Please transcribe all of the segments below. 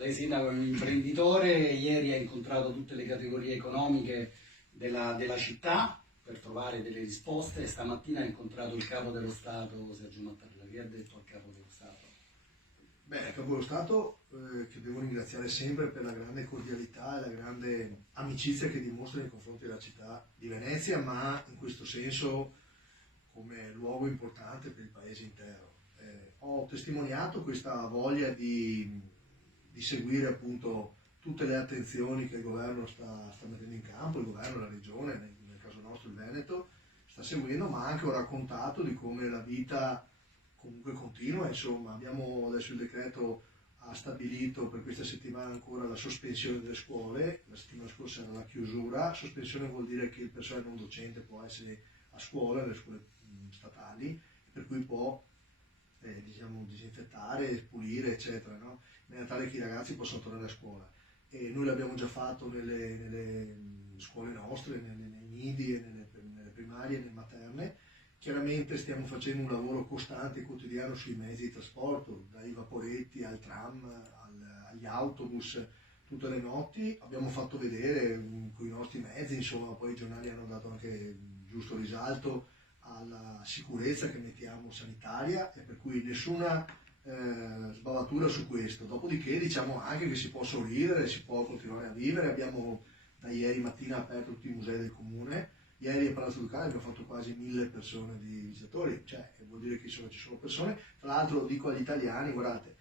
Lei sindaco è un imprenditore, ieri ha incontrato tutte le categorie economiche della città per trovare delle risposte e stamattina ha incontrato il capo dello Stato, Sergio Mattarella. Che ha detto al capo dello Stato? Beh, il Capo dello Stato che devo ringraziare sempre per la grande cordialità e la grande amicizia che dimostra nei confronti della città di Venezia, ma in questo senso come luogo importante per il paese intero. Ho testimoniato questa voglia di seguire appunto tutte le attenzioni che il governo sta mettendo in campo, il governo, la regione, nel caso nostro il Veneto, sta seguendo, ma anche ho raccontato di come la vita comunque continua, insomma, abbiamo adesso il decreto ha stabilito per questa settimana ancora la sospensione delle scuole, la settimana scorsa era la chiusura, sospensione vuol dire che il personale non docente può essere a scuola, nelle scuole statali, per cui può diciamo, disinfettare, pulire, eccetera, no? In maniera tale che i ragazzi possano tornare a scuola. E noi l'abbiamo già fatto nelle scuole nostre, nei nidi, e nelle primarie e nelle materne. Chiaramente stiamo facendo un lavoro costante e quotidiano sui mezzi di trasporto, dai vaporetti al tram, agli autobus, tutte le notti. Abbiamo fatto vedere con i nostri mezzi, insomma, poi i giornali hanno dato anche giusto risalto alla sicurezza che mettiamo sanitaria e per cui nessuna sbavatura su questo. Dopodiché diciamo anche che si può sorridere, si può continuare a vivere. Abbiamo da ieri mattina aperto tutti i musei del comune. Ieri a Palazzo Ducale abbiamo fatto quasi 1000 persone di visitatori, cioè vuol dire che ci sono persone. Tra l'altro dico agli italiani, guardate,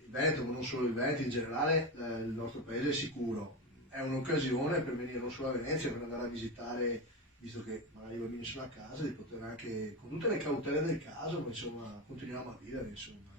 il Veneto, ma non solo il Veneto, in generale il nostro paese è sicuro. È un'occasione per venire non solo a Venezia, per andare a visitare, visto che magari i bambini sono a casa, di poter anche, con tutte le cautele del caso, ma insomma continuiamo a vivere, insomma.